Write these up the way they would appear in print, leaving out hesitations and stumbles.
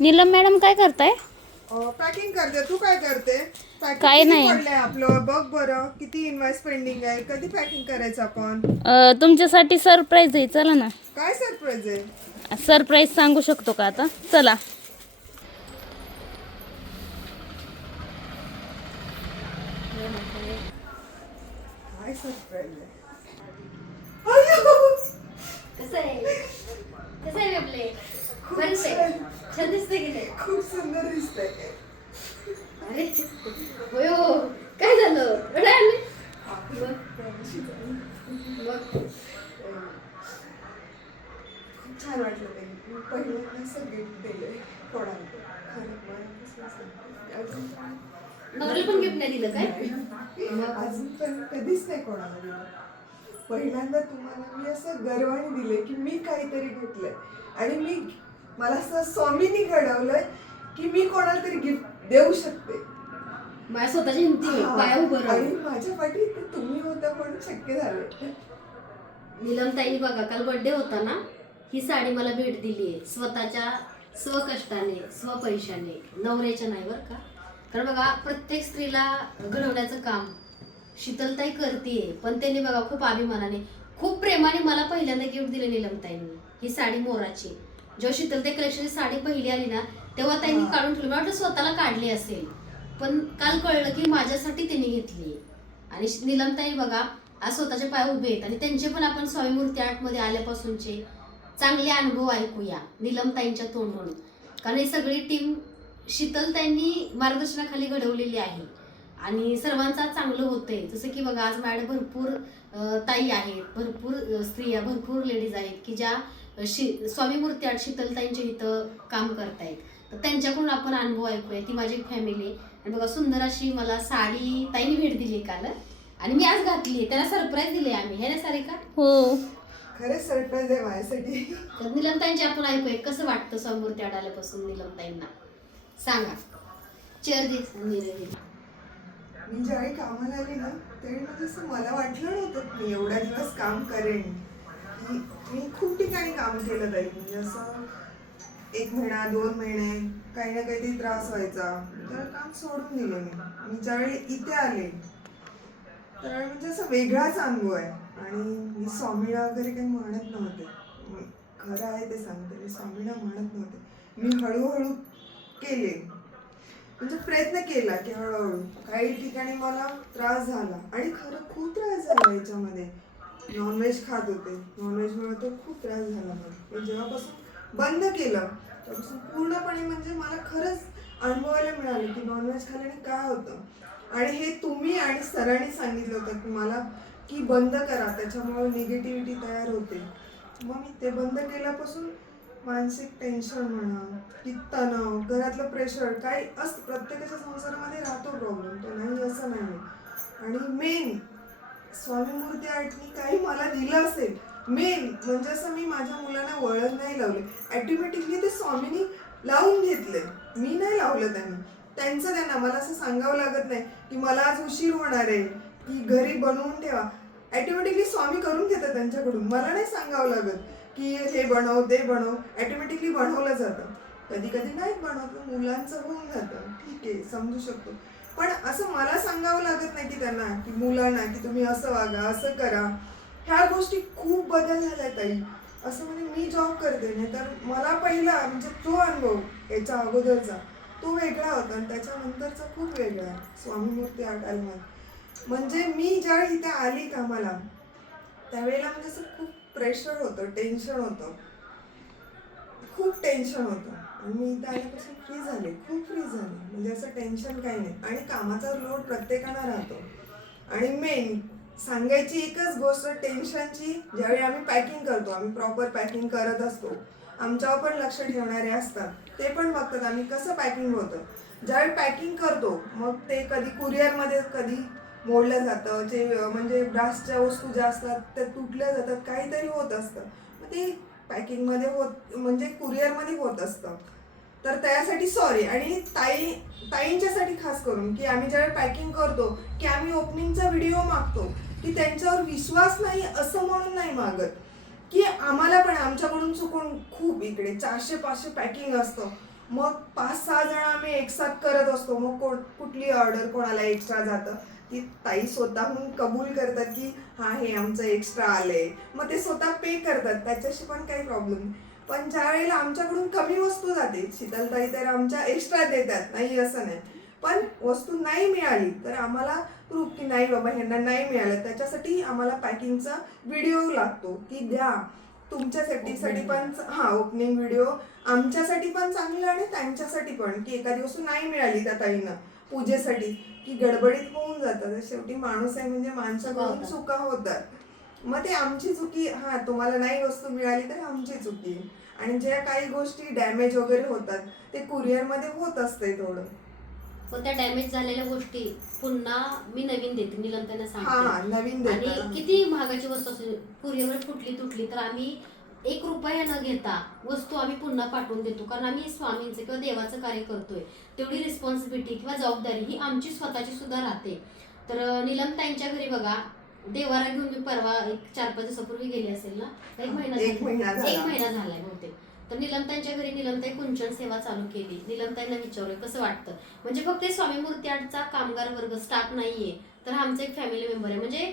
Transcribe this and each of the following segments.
Neelam madam काय करताय? Packing करते. तू काय करते? काय नाही. पडलंय आपलं बघ बरं, किती इन्व्हॉइस पेंडिंग आहे. कधी पॅकिंग करायचं आपण? तुमच्यासाठी सरप्राईज आहे, चला ना. काय सरप्राईज आहे? सरप्राईज सांगू शकतो का आता? चला. काय सरप्राईज आहे? कसं आहे आपले छान दिसते की नाही? खूप सुंदर दिसतंय. अरे होय हो, काय झालं रडायला? खूप छान वाटलं ते. मी पहिल्यांदा असं गिफ्ट दिलंय कोणाला. खरं मनापासून सांगते. नवऱ्याला पण गिफ्ट नाही दिलं काय? अजून पण कधीच नाही कोणाला दिलं. पहिल्यांदा तुम्हाला मी असं गर्वाने दिले की मी काहीतरी घेतलंय आणि मला असं स्वामींनी घडवलंय की मी कोणाला तरी गिफ्ट देऊ शकते. माझ्या स्वतःची हिमती पाया उभं आणि राहून. माझ्या पाठी ते तुम्ही होता म्हणून शक्य झालं. नीलम ताई बघा, काल बर्थडे होता ना, ही साडी मला भेट दिली आहे स्वतःच्या स्वकष्टाने, स्वपैशाने, नवऱ्याच्या नाही बरं का. कारण बघा, प्रत्येक स्त्रीला घडवण्याचं काम शीतलताई करते, पण त्यांनी बघा खूप अभिमानाने, खूप प्रेमाने मला पहिल्यांदा गिफ्ट दिले नीलमताईंनी. ही साडी मोराची. जेव्हा शीतलताई कलेक्शनची साडी पहिली आली ना, तेव्हा त्यांनी काढून ठेवली. मला वाटलं स्वतःला काढली असेल, पण काल कळलं की माझ्यासाठी त्यांनी घेतली. आणि नीलमताई बघा आज स्वतःच्या पाय उभे आहेत, आणि त्यांचे पण आपण स्वामी मूर्ती आर्टमध्ये आल्यापासूनचे चांगले अनुभव ऐकूया नीलमताईंच्या तोंडून. कारण ही सगळी टीम शीतलताईंनी मार्गदर्शनाखाली घडवलेली आहे आणि सर्वांचा चांगलं होतंय. जसं की बघा, आज माझ्याकडे भरपूर ताई आहेत, भरपूर स्त्रिया, भरपूर लेडीज आहेत की ज्या स्वामी मूर्ती आर्ट शीतलताईंच्या इथं काम करतायत. तर त्यांच्याकडून आपण अनुभव ऐकूया. ती माझी फॅमिली. आणि बघा, सुंदर अशी मला साडी ताईने भेट दिली काल, आणि मी आज घातली. त्यांना सरप्राईज दिले आम्ही, हे ना सारिका? हो. खरंच सरप्राईज आहे माझ्यासाठी. तर नीलमताईंची आपण ऐकूया कसं वाटतं स्वामी मूर्ती आर्ट आल्यापासून. नीलमताईंना सांगा. चेअर दे नीलम. मी ज्यावेळी कामाला आले ना, त्यावेळी म्हणजे असं मला वाटलं नव्हतं की मी एवढ्या दिवस काम करेन. की मी खूप ठिकाणी काम केलं ताई. म्हणजे असं 1 महिना 2 महिने काही ना काहीतरी त्रास व्हायचा, तर काम सोडून दिलं मी ज्यावेळी इथे आले. तर म्हणजे असं वेगळाच अनुभव आहे. आणि मी स्वामीला वगैरे काही म्हणत नव्हते. खरं आहे ते सांगते, मी स्वामीला म्हणत नव्हते. मी हळूहळू केले, म्हणजे प्रयत्न केला की हळूहळू. काही ठिकाणी मला त्रास झाला, आणि खरं खूप त्रास झाला याच्यामध्ये. नॉनव्हेज खात होते, नॉनव्हेजमुळे तर खूप त्रास झाला मला. मी जेव्हापासून बंद केलं तेव्हापासून पूर्णपणे म्हणजे मला खरंच अनुभवायला मिळालं की नॉनव्हेज खाल्ल्याने काय होतं. आणि हे तुम्ही आणि सरांनी सांगितलं होतं की मला की बंद करा, त्याच्यामुळे निगेटिव्हिटी तयार होते. मग मी ते बंद केल्यापासून मानसिक टेन्शन म्हणा की तणाव, घरातलं प्रेशर काही असतं, प्रत्येकाच्या संसारामध्ये राहतो प्रॉब्लेम, तो नाही असं नाही. आणि मेन स्वामी मूर्ती आर्टनी काही मला दिलं असेल, मेन म्हणजे असं मी माझ्या मुलांना वळण नाही लावले. ॲटोमॅटिकली ते स्वामींनी लावून घेतले, मी नाही लावलं त्यांना मला असं सांगावं लागत नाही की मला आज उशीर होणार आहे की घरी बनवून ठेवा. ॲटोमॅटिकली स्वामी करून घेतात त्यांच्याकडून, मला नाही सांगावं लागत की हे बनव ते बनव. ॲटोमॅटिकली बनवलं जातं. कधी कधी नाही बनवतं, मुलांचं होऊन जातं, ठीक आहे, समजू शकतो. पण असं मला सांगावं लागत नाही की त्यांना की मुलांना की तुम्ही असं वागा, असं करा. ह्या गोष्टी खूप बदल झाल्या ताई. असं म्हणजे मी जॉब करते नाही तर मला पहिला म्हणजे तो अनुभव याच्या अगोदरचा तो वेगळा होता, आणि त्याच्यानंतरचा खूप वेगळा आहे स्वामी मूर्ती आर्ट आलमध्ये. म्हणजे मी ज्यावेळी इथे आली कामाला त्यावेळेला म्हणजे असं खूप प्रेशर होतं, टेन्शन होतं, खूप टेन्शन होतं. आणि मी इथे आल्यापासून फ्री झाले, खूप फ्री झाले. म्हणजे असं टेन्शन काही नाही. आणि कामाचा लोड प्रत्येकाला राहतो. आणि मेन सांगायची एकच गोष्ट टेन्शनची, ज्यावेळी आम्ही पॅकिंग करतो, आम्ही प्रॉपर पॅकिंग करत असतो, आमच्यावर पण लक्ष ठेवणारे असतात, ते पण बघतात आम्ही कसं पॅकिंग होतं. ज्यावेळी पॅकिंग करतो मग ते कधी कुरिअरमध्ये कधी मोडलं जातं, जे म्हणजे ब्रासच्या वस्तू ज्या असतात त्या तुटल्या जातात, काहीतरी होत असतं. मग ते पॅकिंगमध्ये म्हणजे कुरिअरमध्ये होत असतं. तर त्यासाठी सॉरी. आणि ताईंच्यासाठी खास करून की आम्ही ज्यावेळी पॅकिंग करतो की आम्ही ओपनिंगचा व्हिडिओ मागतो की त्यांच्यावर विश्वास नाही असं म्हणून नाही मागत, की आम्हाला पण आमच्याकडून चुकून खूप इकडे 400-500 पॅकिंग असतं, मग 5-6 जण आम्ही एकसाथ करत असतो. मग कुठली ऑर्डर कोणाला एक्स्ट्रा जातं ती ताई स्वतःहून कबूल करतात की हा हे आमचं एक्स्ट्रा आलंय, मग ते स्वतः पे करतात, त्याच्याशी पण काही प्रॉब्लेम नाही. पण ज्या वेळेला आमच्याकडून कमी वस्तू जाते, शीतलताई तर आमच्या एक्स्ट्रा देतात, नाही असं नाही, पण वस्तू नाही मिळाली तर आम्हाला प्रूफ की नाही बाबा ह्यांना नाही मिळालं, त्याच्यासाठी आम्हाला पॅकिंगचा व्हिडिओ लागतो की द्या तुमच्या सेफ्टीसाठी पण. हा, ओपनिंग व्हिडिओ आमच्यासाठी पण चांगलं आणि त्यांच्यासाठी पण, की एखादी वस्तू नाही मिळाली त्या ताईंना पूजेसाठी की गडबडीत होऊन जातात. शेवटी माणूस आहे म्हणजे माणसाकडून चुका होतात. मग ते आमची चुकी, हा तुम्हाला नाही वस्तू मिळाली तर आमची चुकी. आणि ज्या काही गोष्टी डॅमेज वगैरे होतात ते कुरिअरमध्ये होत असते थोडं. पण त्या डॅमेज झालेल्या गोष्टी पुन्हा मी नवीन देते, निलम त्यांना सांगते. नवीन आणि देतात. किती महागाची वस्तू असेल, कुरिअरवर फुटली तुटली तर आम्ही 1 रुपया न घेता वस्तू आम्ही पुन्हा पाठवून देतो. कारण आम्ही स्वामींचं किंवा देवाचं कार्य करतोय, तेवढी रिस्पॉन्सिबिलिटी किंवा जबाबदारी ही आमची स्वतःची सुद्धा राहते. तर निलम ताईंच्या घरी बघा, देवारा घेऊन मी परवा एक 4-5 दिवसापूर्वी गेली असेल ना, एक महिना झालाय बहुतेक. तर निलमताईंच्या घरी निलमताई कुंचन सेवा चालू केली. निलमताईंना विचारलं कसं वाटतं, म्हणजे फक्त स्वामी मूर्ती आर्टचा कामगार वर्ग स्टाफ नाहीये, तर आमचं एक फॅमिली मेंबर आहे. म्हणजे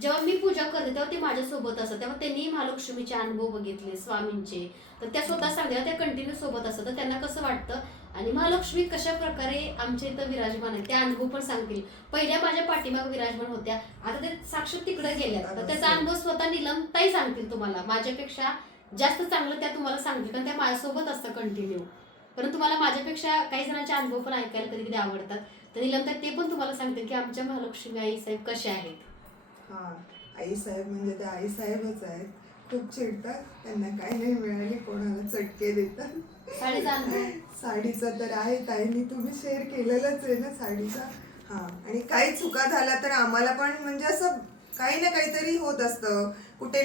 जेव्हा मी पूजा करते तेव्हा ते माझ्यासोबत असतात, तेव्हा त्यांनी महालक्ष्मीचे अनुभव बघितले स्वामींचे, तर त्या स्वतः सांगतात त्या कंटिन्यू सोबत असतात. तर त्यांना कसं वाटतं आणि महालक्ष्मी कशा प्रकारे आमच्या इथं विराजमान आहे त्या अनुभव पण सांगतील. पहिल्या माझ्या पाठीमाग विराजमान होत्या, आता ते साक्षात तिकडे गेल्या, तर त्याचा अनुभव स्वतः निलमताई सांगतील तुम्हाला. माझ्यापेक्षा जास्त चांगलं त्या तुम्हाला सांगतील, कारण त्या माझ्यासोबत असतं कंटिन्यू. परंतु मला माझ्यापेक्षा काही जणांचे अनुभव पण ऐकायला कधी कधी आवडतात. तर निलमताई ते पण तुम्हाला सांगतील की आमच्या महालक्ष्मी आई साहेब कशा आहेत. हा, आई साहेब म्हणजे त्या आई साहेबच आहेत. खूप चिडतात, त्यांना काही नाही मिळाले कोणाला चटके देतात. साडीचा अनुभव, साडीचा तर आहे ताईंनी तुम्ही शेअर केलेलंच आहे ना साडीचा. हा, आणि काही चुका झाल्या तर आम्हाला पण म्हणजे असं काही ना काहीतरी होत असतं, कुठे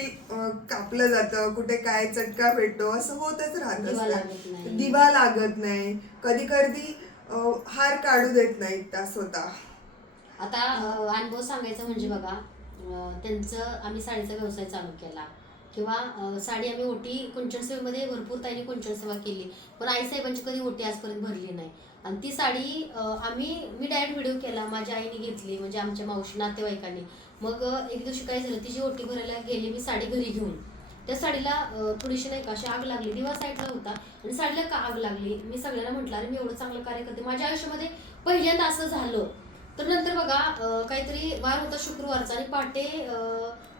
कापलं जातं, कुठे काय चटका भेटतो, असं होतच राहत असतं. दिवा लागत नाही, कधी कधी हार काढू देत नाहीत त्या स्वतः. आता अनुभव सांगायचा म्हणजे बघा, त्यांचं आम्ही साडीचा व्यवसाय चालू केला किंवा साडी आम्ही ओटी कुंचन सेवेमध्ये भरपूर ताईंनी कुंचन सेवा केली, पण आईसाहेबांची कधी ओटी आजपर्यंत भरली नाही. आणि ती साडी मी डायरेक्ट व्हिडिओ केला, माझ्या आईने घेतली, म्हणजे आमच्या मावशी नातेवाईकांनी. मग एक दिवशी काय झालं, तिची ओटी भरायला गेली मी साडी घरी घेऊन, त्या साडीला थोडीशी नाही का अशी आग लागली, दिवा साईडला होता आणि साडीला का आग लागली. मी सगळ्यांना म्हटलं अरे मी एवढं चांगलं कार्य करते, माझ्या आयुष्यामध्ये पहिल्यांदा असं झालं. तर नंतर बघा काहीतरी वार होता शुक्रवारचा आणि पहाटे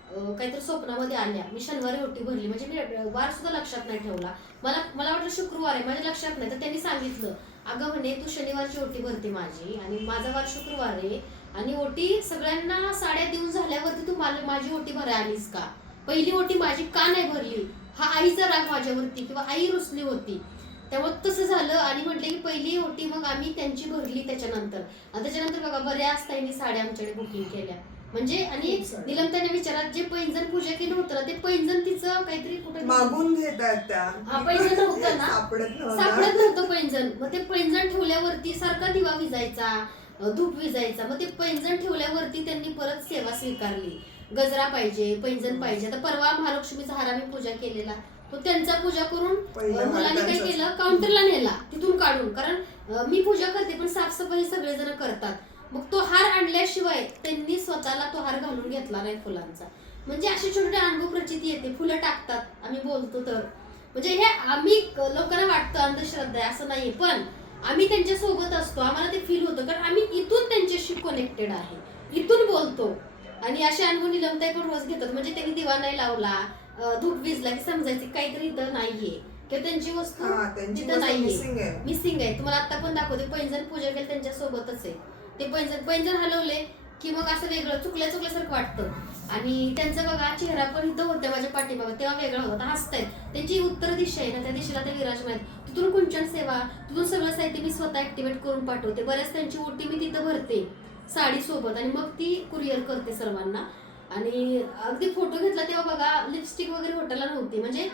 काहीतरी स्वप्नामध्ये आल्या, मी शनिवारी ओटी भरली, म्हणजे मी वार सुद्धा लक्षात नाही ठेवला. मला वाटलं शुक्रवार आहे, माझ्या लक्षात नाही. तर त्यांनी सांगितलं अगं म्हणे तू शनिवारची ओटी भरते माझी आणि माझा वार शुक्रवार आहे आणि ओटी सगळ्यांना साड्या देऊन झाल्यावरती तू माझी ओटी भरायला आलीस का, पहिली ओटी माझी का नाही भरली, हा आईचा राग माझ्यावरती किंवा आई रुसली होती. त्यामुळे तसं झालं आणि म्हटलं की पहिली ओटी मग आम्ही त्यांची भरली त्याच्यानंतर बघा बऱ्याच ताईंनी साड्या आमच्याकडे बुकिंग केल्या. म्हणजे आणि निलमताईने विचारात जे पैंजण पूजा केलं होतं ना, ते पैंजण तिचं काहीतरी कुठे मागून घेतात त्या. पैंजण नव्हतं ना, सापडत नव्हतं पैंजण. मग ते पैंजण ठेवल्यावरती सारखा दिवा विजायचा, धूप विजायचा. मग ते पैंजण ठेवल्यावरती त्यांनी परत सेवा स्वीकारली, गजरा पाहिजे, पैंजण पाहिजे. आता परवा महालक्ष्मीचा हार आम्ही पूजा केलेला, तो त्यांचा पूजा करून मुलांनी काय केलं काउंटरला नेला तिथून काढून, कारण मी पूजा करते पण साफसफाई सगळेजण करतात. मग तो हार आणल्याशिवाय त्यांनी स्वतःला तो हार घालून घेतला नाही फुलांचा. म्हणजे अशी छोटे छोटे अनुभव प्रचिती येते, फुलं टाकतात आम्ही बोलतो तर. म्हणजे हे आम्ही लोकांना वाटतं अंधश्रद्धा आहे असं नाहीये, पण आम्ही त्यांच्या सोबत असतो, आम्हाला ते फील होतं, कारण आम्ही इथून त्यांच्याशी कनेक्टेड आहे, इथून बोलतो. आणि असे अनुभव निलमताई पण रोज घेतात. म्हणजे त्यांनी दिवा नाही लावला, धूप विजला की समजायचं काहीतरी इथं नाहीये किंवा त्यांची वस्तू तिथं नाहीये, मिसिंग आहे. तुम्हाला आता पण दाखवते, पैंजण पूजा केली त्यांच्या सोबतच आहे. ते पैंजण हलवले की मग असं वेगळं चुकल्यासारखं वाटतं. आणि त्यांचा बघा चेहरा पण इथं होत्या माझ्या पाठीमागं, तेव्हा वेगळा होता, हसतायत. त्यांची उत्तर दिशा आहे ना, त्या दिशेला ते विराजमान आहेत. तिथून कुंचन सेवा, तिथून सगळं साहित्य मी स्वतः ऍक्टिव्हेट करून पाठवते. बऱ्याच त्यांची ओटी मी तिथं भरते साडी सोबत आणि मग ती कुरिअर करते सर्वांना. आणि अगदी फोटो घेतला तेव्हा बघा लिपस्टिक वगैरे हॉटेलला नव्हती. म्हणजे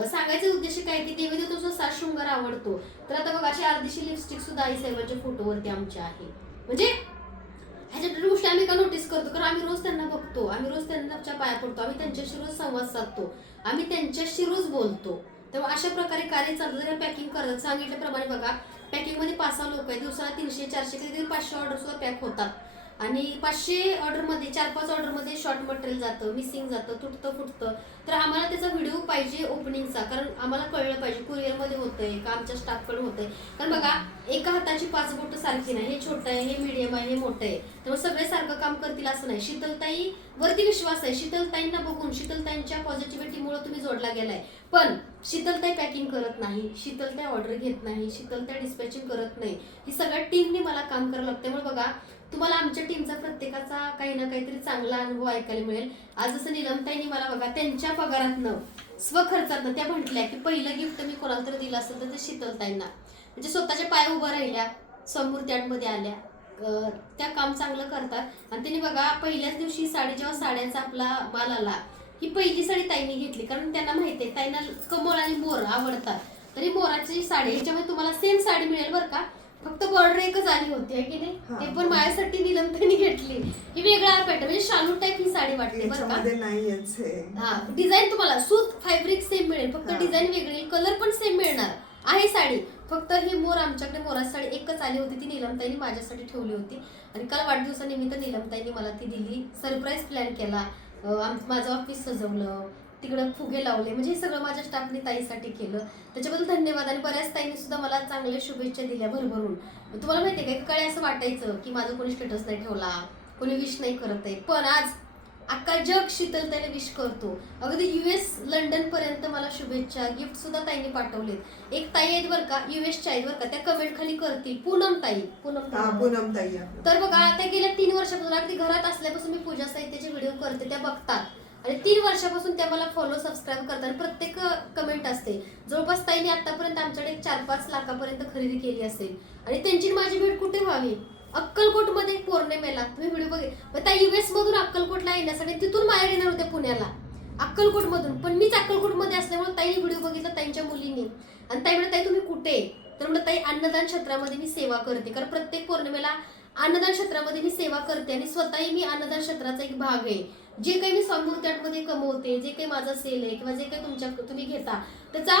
सांगायचा उद्देश काय की देवी देवताचा साज शृंगार आवडतो, तर आता बघा अशी अर्धीशी लिपस्टिक सुद्धा आई साहेबांच्या फोटोवरती आमची आहे. म्हणजे ह्याच्या गोष्टी आम्ही का नोटीस करतो, कारण आम्ही रोज त्यांना बघतो, आम्ही रोज त्यांच्या पाया पडतो, आम्ही त्यांच्याशी रोज संवाद साधतो, आम्ही त्यांच्याशी रोज बोलतो. तेव्हा अशा प्रकारे कार्य चालतं. जर पॅकिंग करतात सांगितल्याप्रमाणे बघा, पॅकिंगमध्ये 5-6 लोक आहेत, दिवसाला 300-400 कधी 500 ऑर्डर सुद्धा पॅक होतात. आणि 500 ऑर्डरमध्ये 4-5 ऑर्डरमध्ये शॉर्ट मटेरियल जातं, मिसिंग जातं, तुटतं फुटतं. तर आम्हाला त्याचा व्हिडिओ पाहिजे ओपनिंगचा, कारण आम्हाला कळलं पाहिजे कुरिअरमध्ये होतंय का आमच्या स्टाफकडे होतंय. कारण बघा, एका हाताची 5 बोटं सारखी नाही, हे छोटं आहे, हे मीडियम आहे, हे मोठं आहे. त्यामुळे सगळे सारखं काम करतील असं नाही. शीतलताई वरती विश्वास आहे, शीतलताईंना बघून, शीतलताईंच्या पॉझिटिव्हिटीमुळे तुम्ही जोडला गेलाय. पण शीतलताई पॅकिंग करत नाही, शीतलताई ऑर्डर घेत नाही, शीतलताई डिस्पॅचिंग करत नाही. ही सगळ्या टीमने मला काम करावं लागतं. त्यामुळे बघा, तुम्हाला आमच्या टीमचा प्रत्येकाचा काही ना काहीतरी चांगला अनुभव ऐकायला मिळेल. आज जसं नीलमताईंनी मला बघा त्यांच्या पगारातनं स्वखर्चातनं त्या म्हटल्या की पहिलं गिफ्ट मी कोणाला तरी दिलं असेल तर ते शीतलताईंना, म्हणजे स्वतःच्या पाय उभा राहिल्या, समृद्धी आर्टमध्ये आल्या, त्या काम चांगलं करतात. आणि त्यांनी बघा पहिल्याच दिवशी जेव्हा साड्यांचा आपला माल आला, ही पहिली साडी ताईंनी घेतली, कारण त्यांना माहिती आहे ताईंना कमळ आणि मोर आवडतात. तरी मोराची साडी ह्याच्यामध्ये तुम्हाला सेम साडी मिळेल बरं का, फक्त बॉर्डर एकच आली होती आहे की नाही, ते पण माझ्यासाठी नीलमताईंनी घेतली. ही वेगळा पॅटर्न, म्हणजे शालू टाईप ही साडी वाटते बरं का. हा, डिझाईन तुम्हाला सूत फॅब्रिक सेम मिळेल, फक्त डिझाईन वेगळी, कलर पण सेम मिळणार आहे साडी. फक्त ही मोर, आमच्याकडे मोराची साडी एकच आली होती, ती नीलमताईंनी माझ्यासाठी ठेवली होती. आणि काल वाढदिवसानिमित्त नीलमताईंनी मला ती दिली. सरप्राईज प्लॅन केला, माझं ऑफिस सजवलं, तिकडं फुगे लावले, म्हणजे हे सगळं माझ्या स्टाफने ताईसाठी केलं. त्याच्याबद्दल धन्यवाद. आणि बऱ्याच ताईंनी सुद्धा मला चांगल्या शुभेच्छा दिल्या भरभरून. तुम्हाला माहिती आहे का, काळी असं वाटायचं की माझं कोणी स्टेटस नाही ठेवला, कोणी विश नाही करत आहे, पण आज अख्खा जग शीतलताईला विश करतो. अगदी US लंडन पर्यंत मला शुभेच्छा गिफ्ट सुद्धा ताईंनी पाठवलेत. एक ताई आहेत बरं का, US आहेत बरं का, त्या कमेंट खाली करतील, पूनम ताई. तर बघा, त्या गेल्या 3 वर्षापासून अगदी घरात असल्यापासून मी पूजा साहित्याचे व्हिडिओ करते, त्या बघतात. आणि 3 वर्षापासून त्या मला फॉलो सबस्क्राईब करतात. प्रत्येक कमेंट असते. जवळपास ताईने आतापर्यंत आमच्याकडे 4-5 लाखापर्यंत खरेदी केली असेल. आणि त्यांची माझी भेट कुठे व्हावी, अक्कलकोटमध्ये पौर्णिमेला. तुम्ही व्हिडिओ बघितला, त्या US मधून अक्कलकोटला येण्यासाठी तिथून माया येणार होत्या पुण्याला, अक्कलकोटमधून. पण मीच अक्कलकोटमध्ये असल्यामुळे ताईने व्हिडिओ बघितला ताईंच्या मुलींनी. आणि ताई म्हणत, ताई तुम्ही कुठे? तर म्हणलं, ताई अन्नदान क्षेत्रामध्ये मी सेवा करते, कारण प्रत्येक पौर्णिमेला अन्नदान क्षेत्रामध्ये मी सेवा करते. आणि स्वतःही मी अन्नदान क्षेत्राचा एक भाग आहे. जे काही मी समृद्धी आर्टमध्ये कमवते, जे काही माझा सेल आहे किंवा जे काही तुम्ही घेता, त्याचा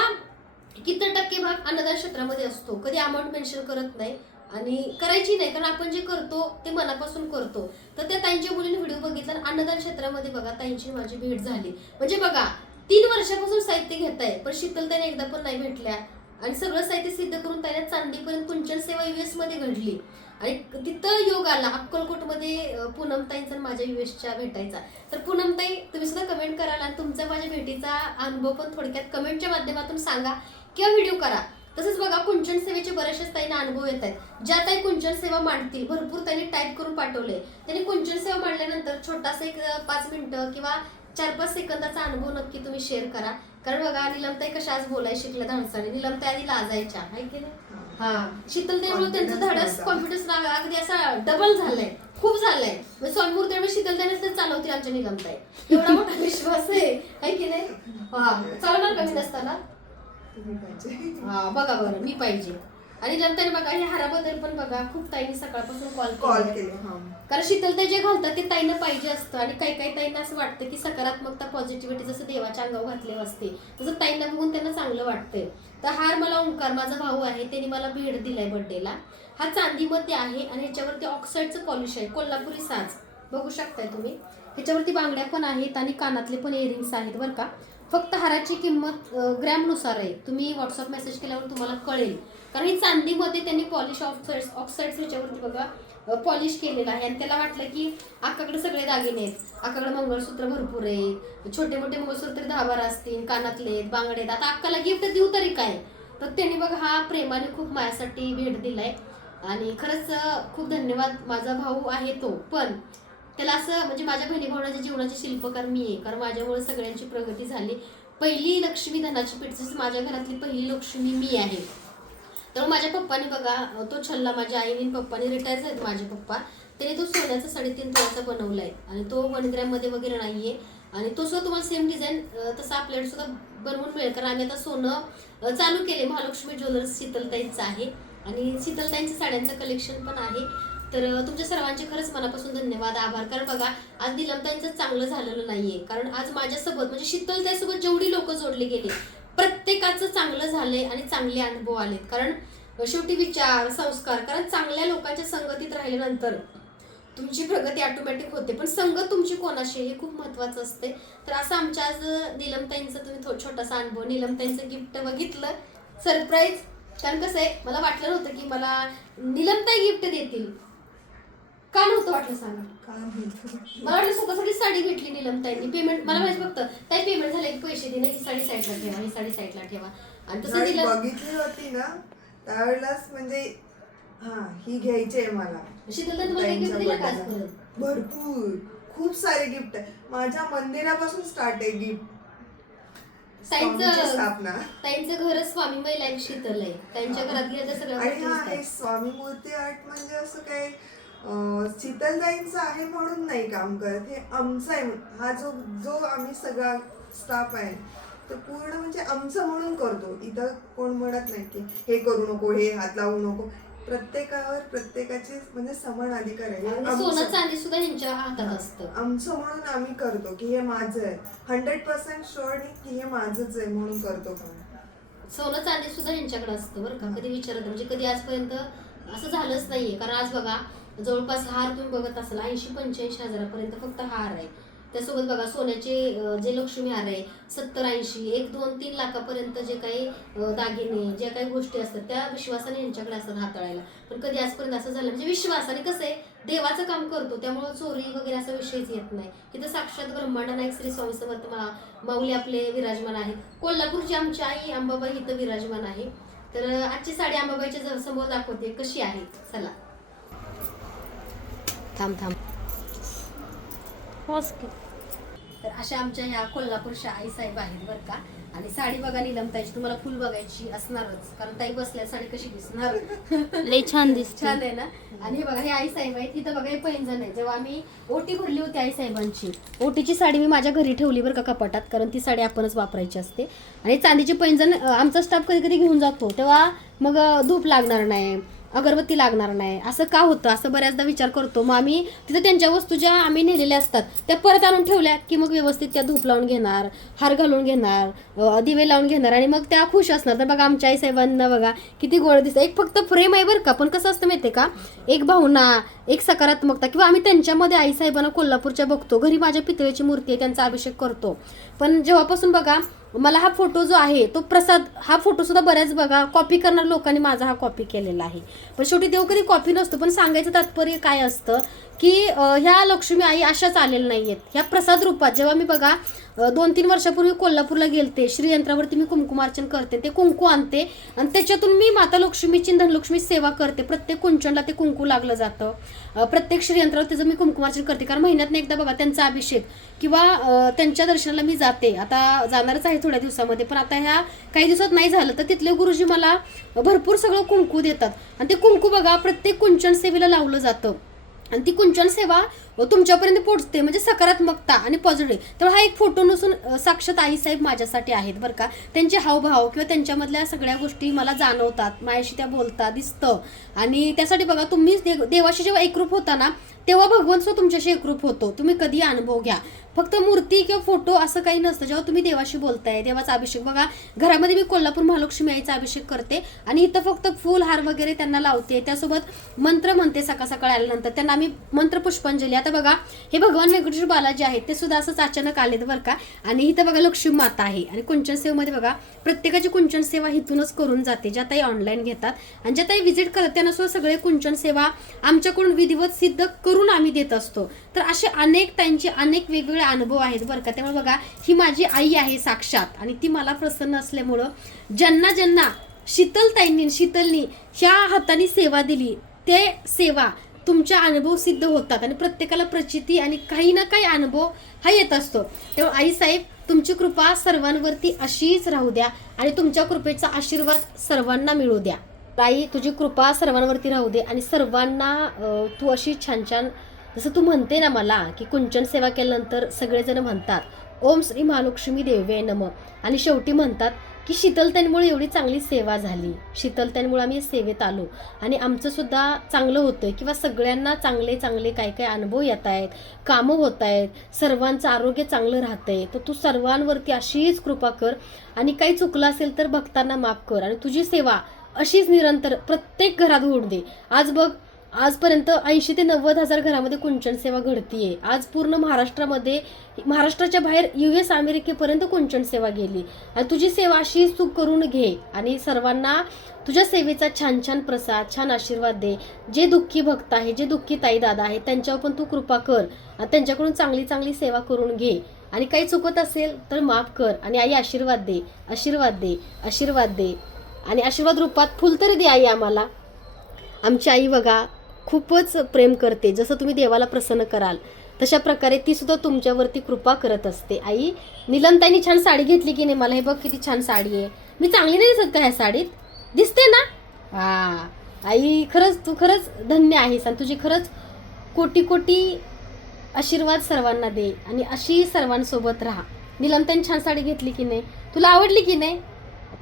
किती टक्के भाग अन्नदान क्षेत्रामध्ये असतो. कधी अमाऊंट मेन्शन करत नाही आणि करायची नाही, कारण आपण जे करतो ते मनापासून करतो. तर त्या ताईंच्या मुलीने व्हिडिओ बघितला आणि अन्नदान क्षेत्रामध्ये बघा ताईंची माझी भेट झाली. म्हणजे बघा, 3 वर्षापासून साहित्य घेताय, पण शीतलताईने एकदा पण नाही भेटल्या. आणि सगळं साहित्य सिद्ध करून ताईला चांदीपर्यंत कुंचन सेवा US मध्ये घडली. आणि तिथं योग आला अक्कलकोटमध्ये पूनमताईंचा माझ्या USच्या भेटायचा. तर पूनमताई, तुम्ही सुद्धा कमेंट कराल आणि तुमचा माझ्या भेटीचा अनुभव पण थोडक्यात कमेंटच्या माध्यमातून सांगा किंवा व्हिडिओ करा. तसंच बघा, कुंचन सेवेचे बरेचसेच ताईंना अनुभव येत आहेत. ज्या ताई कुंचन सेवा मांडतील, भरपूर त्यांनी टाईप करून पाठवले. त्यांनी कुंचन सेवा मांडल्यानंतर छोटासा एक 5 मिनिटं किंवा 4-5 सेकंदाचा अनुभव नक्की तुम्ही शेअर करा. कारण बघा, नीलमताई कशा आज बोलायला शिकल्या धाडसाने. नीलमताई आधी लाजायच्या, आहे की नाही. हा, शीतलताईमुळे त्यांचं धाडस, कॉन्फिडन्स अगदी असा डबल झालाय, खूप झालाय. स्वामीमूर्ती शीतलताईनेच ते चालवतील आमच्या नीलमताई, एवढा मोठा विश्वास आहे की नाही. हा, चालवणार कमी नसताना. हा बघा बरं, मी पाहिजे. आणि नीलमताईने बघा, हे हाराबद्दल पण बघा खूप ताईंनी सकाळपासून कॉल केले. कारण शीतलताई जे घालतात ते ताईंना पाहिजे असतं. आणि काही ताईंना असं वाटतं की सकारात्मकता, पॉझिटिव्हिटी जसं देवाच्या अंगावर घातले असते, तसं ताईंना बघून त्यांना चांगलं वाटतंय. तर हार मला ओंकार, माझा भाऊ आहे, त्यांनी मला भेट दिलाय बर्थडेला. हा चांदीमध्ये आहे आणि ह्याच्यावरती ऑक्साईडचं पॉलिश आहे, कोल्हापुरी साज बघू शकताय तुम्ही. ह्याच्यावरती बांगड्या पण आहेत आणि कानातले पण इयरिंग्स आहेत बरं का. फक्त हाराची किंमत ग्रॅमनुसार आहे. तुम्ही व्हॉट्सअप मेसेज केल्यावर तुम्हाला कळेल. कारण ही चांदीमध्ये त्यांनी पॉलिश ऑक्साईड्स ह्याच्यावरती बघा पॉलिश केलेलं आहे. आणि त्याला वाटलं की अक्काकडे सगळे दागिने आहेत, अक्काकडे मंगळसूत्र भरपूर आहे, छोटे मोठे मंगळसूत्र 10-12 असतील, कानातले आहेत, बांगडे आहेत, आता अक्काला गिफ्ट देऊ तरी काय. तर त्यांनी बघा हा प्रेमाने खूप माझ्यासाठी भेट दिलाय. आणि खरंच खूप धन्यवाद. माझा भाऊ आहे तो, पण त्याला असं म्हणजे माझ्या बहिणी भावनाच्या जीवनाचे शिल्पकार मी आहे, कारण माझ्यामुळे सगळ्यांची प्रगती झाली. पहिली लक्ष्मी धनाची पेट, जशी माझ्या घरातली पहिली लक्ष्मी मी आहे. तर माझ्या पप्पाने बघा तो छल्ला, माझ्या आईने पप्पाने रिटायर झाले माझे पप्पा, त्याने तो सोन्याचा 3.5 तोळ्याचा बनवलाय आणि तो 1 ग्रॅममध्ये वगैरे नाहीये. आणि तो सुद्धा तुम्हाला सेम डिझाईन तसा आपल्याकडे सुद्धा बनवून मिळेल, कारण आम्ही आता सोनं चालू केले. महालक्ष्मी ज्वेलर्स शीतलताईंचं आहे आणि शीतलताईंच्या साड्यांचं कलेक्शन पण आहे. तर तुमच्या सर्वांचे खरंच मनापासून धन्यवाद, आभार. कारण बघा, आज नीलमताईंचं चांगलं झालेलं नाहीये, कारण आज माझ्यासोबत म्हणजे शीतलताईसोबत जेवढी लोक जोडले गेले, प्रत्येकाचं चांगलं झालंय आणि चांगले अनुभव आलेत. कारण शेवटी विचार संस्कार, कारण चांगल्या लोकांच्या संगतीत राहिल्यानंतर तुमची प्रगती ऑटोमॅटिक होते. पण संगत तुमची कोणाशी हे खूप महत्वाचं असते. तर असं आमच्या आज नीलमताईंचा तुम्ही छोटासा अनुभव, नीलमताईंचं गिफ्ट बघितलं सरप्राईज. कारण कसं आहे, मला वाटलं नव्हतं की मला नीलमताई गिफ्ट देतील. का नव्हतं वाटलं सांगा? मला वाटलं स्वतःसाठी साडी घेतली नीलमताईंनी. पेमेंट मला माहिती फक्त ताई पेमेंट झालं की पैसे देणं, ही साडी साईडला ठेवा, ही साडी साईडला ठेवा. आणि तसं जरी नीलम बघितली होती ना त्यावेळेलाच म्हणजे ही घ्यायची आहे मला. शीतलताई तुम्हाला काही गिफ्ट दिलं का आजपर्यंत? भरपूर खूप सारे गिफ्ट आहे. माझ्या मंदिरापासून स्टार्ट आहे गिफ्ट. स्थापना ताईंचं घर स्वामी महिला शीतल आहे. त्यांच्या घरात गेलं तर सगळ्या आणि गोष्टी हा हे दिसतात. स्वामी मूर्ती आर्ट म्हणजे असं काय शीतलताईंचं आहे म्हणून नाही काम करत, हे आमचं आहे. हा जो जो आम्ही सगळा स्टाफ आहे तर पूर्ण म्हणजे आमचं म्हणून करतो. इथं कोण म्हणत नाही की हे करू नको, हे हात लावू नको. प्रत्येकावर प्रत्येकाचे म्हणजे समान अधिकार आहे. आणि सोनं चांदी सुद्धा यांच्या हातात असतं. आमचं म्हणून आम्ही करतो की हे माझं आहे. 100% शुअर नाही की हे माझंच आहे म्हणून करतो. सोनं चांदी सुद्धा यांच्याकडे असतं बरं का. कधी विचारत म्हणजे कधी आजपर्यंत असं झालंच नाहीये. कारण आज बघा जवळपास हार तुम्ही बघत असाल 80-85 हजारापर्यंत फक्त हार आहे. त्यासोबत बघा सोन्याचे जे लक्ष्मी हार आहे 70-80, 1-2-3 लाखापर्यंत जे काही दागिने ज्या काही गोष्टी असतात त्या विश्वासाने यांच्याकडे असतात हाताळायला. पण कधी आजपर्यंत असं झालं म्हणजे विश्वासाने कसं आहे देवाचं काम करतो त्यामुळे चोरी वगैरे असा विषयच येत नाही. इथं साक्षात ब्रह्मांड नायक श्री स्वामी समर्थ माऊली आपले विराजमान आहेत. कोल्हापूरची आमची आई अंबाबाई इथं विराजमान आहे. तर आजची साडी अंबाबाईच्या समोर दाखवते कशी आहे. चला थांब तर अशा आमच्या ह्या कोल्हापूरच्या आई साहेब आहेत बरं का. आणि साडी बघा नीलमताईची तुम्हाला फुल बघायची असणारच कारण ताई बसल्या साडी कशी दिसणार. लय छान दिसते. छान आहे ना. आणि हे बघा हे आई साहेब आहेत. इथं बघा हे पैंजण आहे. जेव्हा आम्ही ओटी भरली होती आई साहेबांची ओटीची साडी मी माझ्या घरी ठेवली बरं का कपाटात, कारण ती साडी आपणच वापरायची असते. आणि चांदीची पैंजण आमचा स्टाफ कधी कधी घेऊन जातो तेव्हा मग धूप लागणार नाही, अगरबत्ती लागणार नाही, असं का होतं असं बऱ्याचदा विचार करतो. मग आम्ही तिथं त्यांच्या वस्तू ज्या आम्ही नेलेल्या असतात त्या परत आणून ठेवल्या की मग व्यवस्थित त्या धूप लावून घेणार, हार घालून घेणार, दिवे लावून घेणार आणि मग त्या खुश असणार. तर बघा आमच्या आई साहेबांना बघा किती गोड दिसतं. एक फक्त फ्रेम आहे बरं का, पण कसं असतं माहितीये का, एक भावना, एक सकारात्मकता किंवा आम्ही त्यांच्यामध्ये आई साहेबांना कोल्हापूरच्या बघतो. घरी माझ्या पितळेची मूर्ती आहे त्यांचा अभिषेक करतो. पण जेव्हापासून बघा मला हा फोटो जो आहे तो प्रसाद, हा फोटो सुद्धा बऱ्याच बघा कॉपी करणार लोकांनी माझा हा कॉपी केलेला आहे. पण शेवटी देव कधी कॉपी नसतो. पण सांगायचं तात्पर्य काय असतं की ह्या लक्ष्मी आई अशाच आलेल्या नाहीयेत. ह्या प्रसाद रूपात जेव्हा मी बघा 2-3 वर्षापूर्वी कोल्हापूरला गेलते, श्रीयंत्रावरती मी कुंकुमार्चन करते, ते कुंकू आणते आणि त्याच्यातून मी माता लक्ष्मीची धनलक्ष्मी सेवा करते. प्रत्येक कुंचनला ते कुंकू लागलं जातं. प्रत्येक श्रीयंत्रावर त्याचं मी कुंकुमार्चन करते. कारण महिन्यातनं एकदा बघा त्यांचा अभिषेक किंवा त्यांच्या दर्शनाला मी जाते. आता जाणारच आहे थोड्या दिवसामध्ये, पण आता ह्या काही दिवसात नाही झालं तर तिथले गुरुजी मला भरपूर सगळं कुंकू देतात. आणि ते कुंकू बघा प्रत्येक कुंचन सेवेला लावलं जातं आणि ती कुंचन सेवा तुमच्यापर्यंत पोहोचते. म्हणजे सकारात्मकता आणि पॉझिटिव्ह. तर हा एक फोटो नसून साक्षात आई साहेब माझ्यासाठी आहेत बरं का. त्यांचे हावभाव किंवा त्यांच्यामधल्या सगळ्या गोष्टी मला जाणवतात, माझ्याशी त्या बोलतात, दिसतं. आणि त्यासाठी बघा तुम्ही देवाशी जेव्हा एकरूप होता ना तेव्हा भगवंत सुद्धा तुमच्याशी एकरूप होतो. तुम्ही कधी अनुभव घ्या. फक्त मूर्ती किंवा फोटो असं काही नसतं. जेव्हा तुम्ही देवाशी बोलताय, देवाचा अभिषेक बघा घरामध्ये मी कोल्हापूर महालक्ष्मी आईचा अभिषेक करते आणि इथं फक्त फूल हार वगैरे त्यांना लावते. त्यासोबत मंत्र म्हणते सकाळ सकाळ आल्यानंतर त्यांना आम्ही मंत्र पुष्पांजली. आता बघा हे भगवान व्यंकटेश्वर बालाजी आहेत ते सुद्धा असंच अचानक आलेत बरं का. आणि इथं बघा लक्ष्मी माता आहे. आणि कुंचन सेवेमध्ये बघा प्रत्येकाची कुंचन सेवा इथूनच करून जाते. ज्या ताई ऑनलाईन घेतात आणि ज्या ताई व्हिजिट करतात त्यांना सुद्धा सगळे कुंचन सेवा आमच्याकडून विधिवत सिद्ध करून आम्ही देत असतो. तर असे अनेक ताईंचे अनेक वेगवेगळे अनुभव आहेत बरं का. त्यामुळे बघा ही माझी आई आहे साक्षात आणि ती मला प्रसन्न असल्यामुळं ज्यांना शीतलनी ह्या हाताने सेवा दिली ते सेवा तुमच्या अनुभव सिद्ध होतात आणि प्रत्येकाला प्रचिती आणि काही ना काही अनुभव हा येत असतो. तेव्हा आई साहेब तुमची कृपा सर्वांवरती अशीच राहू द्या आणि तुमच्या कृपेचा आशीर्वाद सर्वांना मिळू द्या. आई तुझी कृपा सर्वांवरती राहू दे आणि सर्वांना तू अशी छान छान जसं तू म्हणते ना मला की कुंचन सेवा केल्यानंतर सगळेजण म्हणतात ओम श्री महालक्ष्मी देव्ये नमः आणि शेवटी म्हणतात की शीतलताईंमुळे एवढी चांगली सेवा झाली, शीतलताईंमुळे आम्ही सेवेत आलो आणि आमचं सुद्धा चांगलं होतंय किंवा सगळ्यांना चांगले चांगले काय काय अनुभव येत आहेत, कामं होत आहेत, सर्वांचं आरोग्य चांगलं राहतंय. तर तू सर्वांवरती अशीच कृपा कर आणि काही चुकलं असेल तर भक्तांना माफ कर आणि तुझी सेवा अशीच निरंतर प्रत्येक घरात होऊन दे. आज बघ, आजपर्यंत 80 ते 90 हजार घरामध्ये कुंचन सेवा घडतीये. आज पूर्ण महाराष्ट्रामध्ये, महाराष्ट्राच्या बाहेर US अमेरिकेपर्यंत कुंचन सेवा गेली आणि तुझी सेवा अशीच तू करून घे आणि सर्वांना तुझ्या सेवेचा छान छान प्रसाद, छान आशीर्वाद दे. जे दुःखी भक्त आहे, जे दुःखी ताई दादा आहे, त्यांच्यावर पण तू कृपा कर आणि त्यांच्याकडून चांगली चांगली सेवा करून घे आणि काही चुकत असेल तर माफ कर. आणि आई आशीर्वाद दे, आशीर्वाद दे, आशीर्वाद दे आणि आशीर्वाद रूपात फुल तरी दे आई आम्हाला. आमची आई बघा खूपच प्रेम करते. जसं तुम्ही देवाला प्रसन्न कराल तशा प्रकारे ती सुद्धा तुमच्यावरती कृपा करत असते. आई, नीलमताईंनी छान साडी घेतली की नाही? मला हे बघ किती छान साडी आहे. मी चांगली नाही दिसत का ह्या साडीत? दिसते ना? हा आई, खरंच तू खरंच धन्य आहेस आणि तुझी खरंच कोटी कोटी आशीर्वाद सर्वांना दे आणि अशी सर्वांसोबत राहा. नीलमताईंनी छान साडी घेतली की नाही? तुला आवडली की नाही?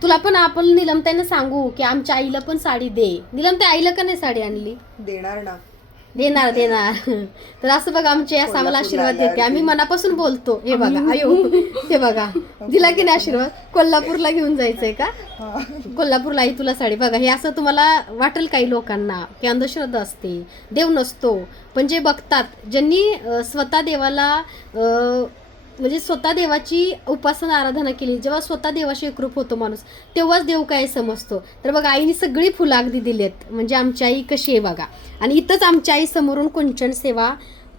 तुला पण आपण नीलमताईंना सांगू की आमच्या आईला पण साडी दे. नीलमताई आईला का नाही साडी आणली? देणार ना. देणार देणार. तर असं बघा आमची असं आम्हाला आशीर्वाद देते. आम्ही मनापासून बोलतो. हे बघा आयो, हे बघा दिला की नाही आशीर्वाद? कोल्हापूरला घेऊन जायचंय का? कोल्हापूरला आई तुला साडी. बघा हे असं तुम्हाला वाटेल काही लोकांना की अंधश्रद्धा असते, देव नसतो, पण जे बघतात, ज्यांनी स्वतः देवाला म्हणजे स्वतः देवाची उपासना आराधना केली, जेव्हा स्वतः देवाशी एकरूप होतो माणूस, तेव्हाच देव काय समजतो. तर बघा आईने सगळी फुलं अगदी दिलेत. म्हणजे आमची आई कशी आहे बघा. आणि इथंच आमच्या आई समोरून कुंचन सेवा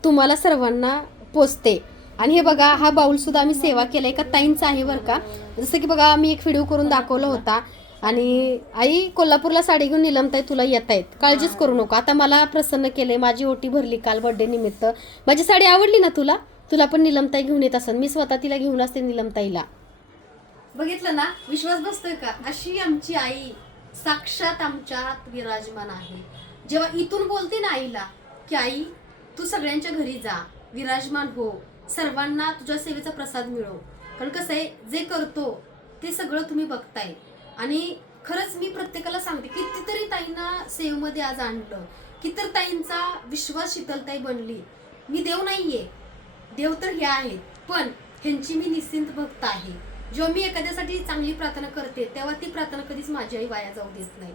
तुम्हाला सर्वांना पोचते. आणि हे बघा हा बाऊल सुद्धा आम्ही सेवा केलाय का ताईंचा आहे बरं का. जसं की बघा आम्ही एक व्हिडिओ करून दाखवला होता. आणि आई कोल्हापूरला साडी घेऊन नीलमताई तुला येत आहेत, काळजीच करू नको. आता मला प्रसन्न केलंय, माझी ओटी भरली काल बर्थडे निमित्त. माझी साडी आवडली ना तुला? तुला पण नीलमताई घेऊन येत असेल. मी स्वतः तिला घेऊन असते नीलमताईला. बघितलं ना, विश्वास बसतोय का? अशी आमची आई साक्षात आमच्यात विराजमान आहे. जेव्हा इथून बोलते ना आईला की आई तू सगळ्यांच्या घरी जा, विराजमान हो, सर्वांना तुझ्या सेवेचा प्रसाद मिळव. कारण कसं आहे, जे करतो ते सगळं तुम्ही बघताय. आणि खरंच मी प्रत्येकाला सांगते, कितीतरी ताईंना सेवेमध्ये आज आणलं, कितीतरी ताईंचा विश्वास शीतलताई बनली. मी देव नाहीये, देव तर हे आहेत, पण ह्यांची मी निश्चिंत भक्त आहे. जेव्हा मी एखाद्यासाठी चांगली प्रार्थना करते तेव्हा ती प्रार्थना कधीच माझी आई वाया जाऊ देत नाही.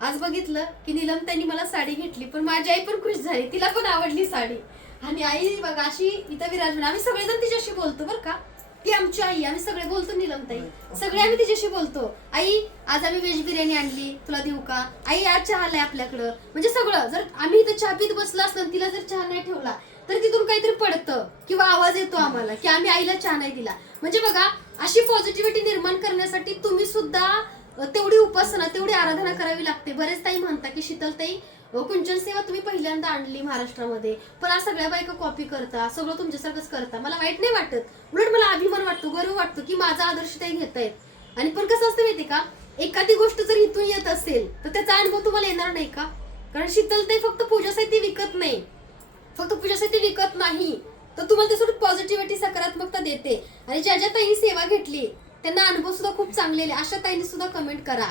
आज बघितलं की नीलमताईंनी मला साडी घेतली, पण माझी आई पण खुश झाली, तिला पण आवडली साडी. आणि आई बघा अशी इथं विराजमान. आम्ही सगळेजण तिच्याशी बोलतो बरं का. ती आमची आई, आम्ही सगळे बोलतो नीलमताई, सगळे आम्ही तिच्याशी बोलतो. आई आज आम्ही व्हेज बिर्याणी आणली, तुला देऊ का? आई आज चहा आलाय आपल्याकडं. म्हणजे सगळं. जर आम्ही इथं चहा पीत बसलो असलं, तिला जर चहा नाही ठेवला तर तिथून काहीतरी पडतं किंवा आवाज येतो आम्हाला की आम्ही आईला चहा नाही दिला. म्हणजे बघा अशी पॉझिटिव्हिटी निर्माण करण्यासाठी तुम्ही सुद्धा तेवढी उपासना, तेवढी आराधना करावी लागते. बरेच ताई म्हणता की शीतलताई कुंचन सेवा तुम्ही पहिल्यांदा आणली महाराष्ट्रामध्ये, पण आज सगळ्या बायका कॉपी करता, सगळं तुमच्यासारखंच करता. मला वाईट नाही वाटत, उलट मला अभिमान वाटतो, गर्व वाटतो की माझा आदर्श ताई घेत आहेत. आणि पण कसं असतं माहिती का, एखादी गोष्ट जर इथून येत असेल तर त्याचा अनुभव तुम्हाला येणार नाही का? कारण शीतलताई फक्त पूजासाठी विकत नाही, फक्त पूजासाठी विकत नाही, तर तुम्हाला त्यासाठी पॉझिटिव्हिटी, सकारात्मकता देते. आणि ज्या ज्या ताईंनी सेवा घेतली त्यांना अनुभव सुद्धा खूप चांगले आले. अशा ताईंनी सुद्धा कमेंट करा,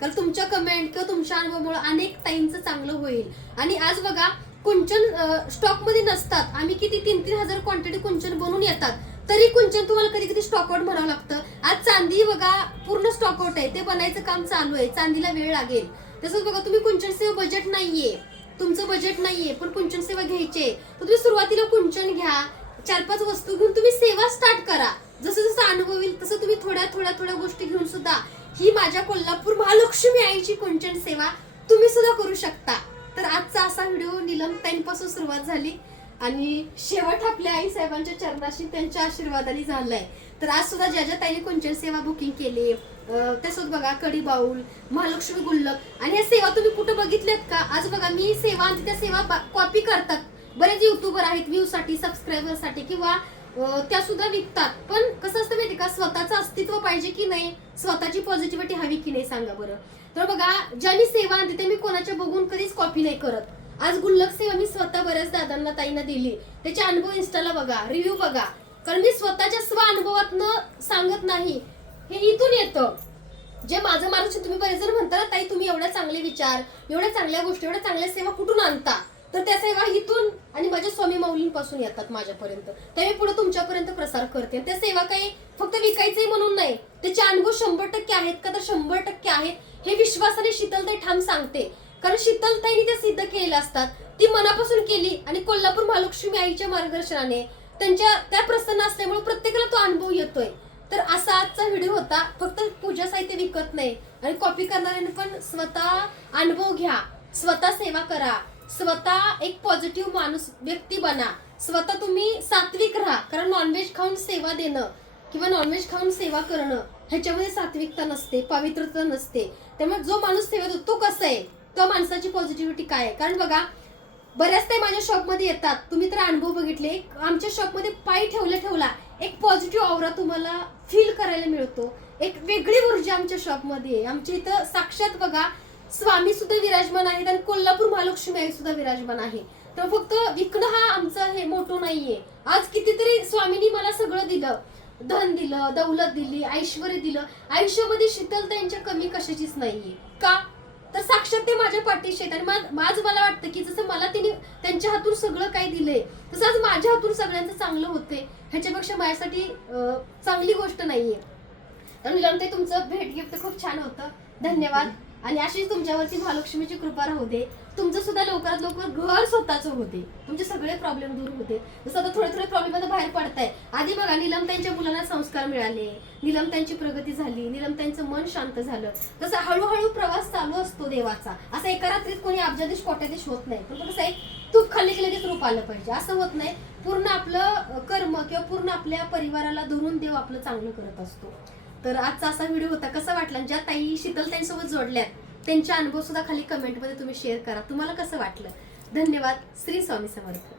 कारण तुमच्या कमेंट किंवा तुमच्या अनुभवामुळे अनेक ताईंचं चांगलं होईल. आणि आज बघा कुंचन स्टॉक मध्ये नसतात, आम्ही किती 3-3 हजार क्वांटिटी कुंचन बनवून येतात, तरी कुंचन तुम्हाला कधी कधी स्टॉक आउट म्हणावं लागतं. आज चांदी बघा पूर्ण स्टॉक आउट आहे, ते बनायचं काम चालू आहे, चांदीला वेळ लागेल. तसंच बघा तुम्ही कुंचन सेवा बजेट नाहीये, तुमचं बजेट नाहीये, पण कुंचन सेवा घ्यायचे तर तुम्ही सुरुवातीला कुंचन घ्या, 4-5 वस्तू घेऊन तुम्ही सेवा स्टार्ट करा. जसं जसं अनुभव येईल तसं तुम्ही थोड्या गोष्टी घेऊन सुद्धा ही माझ्या कोल्हापूर महालक्ष्मी आईची कुंचन सेवा तुम्ही सुद्धा करू शकता. तर आजचा असा व्हिडिओ नीलमताईंपासून सुरुवात झाली आणि शेवट आपल्या आई साहेबांच्या चरणाशी त्यांच्या आशीर्वादाने झालाय. तर आज सुद्धा ज्या ज्या ताईने कुंचन सेवा बुकिंग केली त्यासोबत बघा कडी बाऊल, महालक्ष्मी गुल्लक. आणि ह्या सेवा तुम्ही कुठं बघितल्यात का? आज बघा मी सेवा आणि त्या सेवा कॉपी करतात बरेच युट्यूबर आहेत, व्ह्यू साठी, सबस्क्रायबर साठी, किंवा त्या सुद्धा विकतात. पण कसं असतं माहिती का, स्वतःचं अस्तित्व पाहिजे की नाही, स्वतःची पॉझिटिव्हिटी हवी की नाही सांगा बरं. तर बघा ज्या मी सेवा आणते ते मी कोणाच्या बघून कधीच कॉपी नाही करत. आज गुल्लक सेवा मी स्वतः बऱ्याच दादांना ताईंना दिली, त्याचे अनुभव इन्स्टाला बघा, रिव्ह्यू बघा. कारण मी स्वतःच्या स्व अनुभवातनं सांगत नाही, हे इथून येतं. जे माझं मार्गदर्शन तुम्ही बरेच जण म्हणता ना ताई तुम्ही एवढ्या चांगले विचार, एवढ्या चांगल्या गोष्टी, एवढ्या चांगल्या सेवा कुठून आणता, तर त्या सेवा इथून आणि माझ्या स्वामी माऊलींपासून येतात माझ्यापर्यंत. त्या मी पुढे तुमच्यापर्यंत प्रसार करते. त्या सेवा काही फक्त विकायचंही म्हणून नाही, त्याचे अनुभव 100% आहेत का, तर 100% आहेत हे विश्वासाने शीतलताई ठाम सांगते. कारण शीतलताईने त्या सिद्ध केलेल्या असतात, ती मनापासून केली आणि कोल्हापूर महालक्ष्मी आईच्या मार्गदर्शनाने त्यांच्या त्या प्रसन्न असल्यामुळे प्रत्येकाला तो अनुभव येतोय. तर असा आजचा व्हिडिओ होता. फक्त पूजा साहित्य विकत नाही आणि कॉपी करणाऱ्यांनी पण स्वतः अनुभव घ्या, स्वतः सेवा करा, स्वतः एक पॉझिटिव्ह माणूस व्यक्ती बना, स्वतः तुम्ही सात्विक राहा. कारण नॉनव्हेज खाऊन सेवा देणं किंवा नॉनव्हेज खाऊन सेवा करणं ह्याच्यामध्ये सात्विकता नसते, पवित्रता नसते. त्यामुळे जो माणूस सेवा देतो तो कसा आहे, त्या माणसाची पॉझिटिव्हिटी काय आहे. कारण बघा बऱ्याच ते माझ्या शॉपमध्ये येतात, तुम्ही तर अनुभव बघितले, आमच्या शॉपमध्ये पाय ठेवला एक पॉझिटिव्ह ऑरा तुम्हाला फील करायला मिळतो. एक वेगळी ऊर्जा आमच्या शॉपमध्ये आहे. आमच्या इथं साक्षात बघा स्वामी सुद्धा विराजमान आहेत आणि कोल्हापूर महालक्ष्मी आई सुद्धा विराजमान आहे. तर फक्त विकणं हा आमचा हे मोठो नाहीये. आज कितीतरी स्वामींनी मला सगळं दिलं, धन दिलं, दौलत दिली, ऐश्वर दिलं. आयुष्यामध्ये शीतलताईंच्या कमी कशाचीच नाहीये. का तर साक्षात ते माझ्या पाठीशी आहेत. आणि माझं मला वाटतं की जसं मला त्यांनी त्यांच्या हातून सगळं काही दिलंय, तसं आज माझ्या हातून सगळ्यांचं चांगलं होते. ह्याच्यापेक्षा माझ्यासाठी चांगली गोष्ट नाहीये. तर निलमताई तुमचं भेट गिफ्ट खूप छान होतं, धन्यवाद. आणि अशीच तुमच्यावरती महालक्ष्मीची कृपा राहू दे. तुमचं सुद्धा लवकरात लवकर घर स्वतःच होते, तुमचे सगळे प्रॉब्लेम दूर होते. जसं आता थोडे प्रॉब्लेम मध्ये बाहेर पडताय. आधी बघा निलमताईंच्या मुलांना संस्कार मिळाले, निलमताईंची प्रगती झाली, निलमताईंचं मन शांत झालं. तसं हळूहळू प्रवास चालू असतो देवाचा. असं एका रात्रीत कोणी अब्जाधीश कोट्याधीश होत नाही. पण कसं आहे, तूप खाल्ली की लगेच रूप आलं पाहिजे असं होत नाही. पूर्ण आपलं कर्म किंवा पूर्ण आपल्या परिवाराला धरून देव आपलं चांगलं करत असतो. तर आजचा असा व्हिडिओ होता. कसा वाटला, ज्या ताई शीतलताईंसोबत जोडल्यात त्यांचे अनुभव सुद्धा खाली कमेंटमध्ये तुम्ही शेअर करा. तुम्हाला कसं वाटलं. धन्यवाद. श्री स्वामी समर्थ.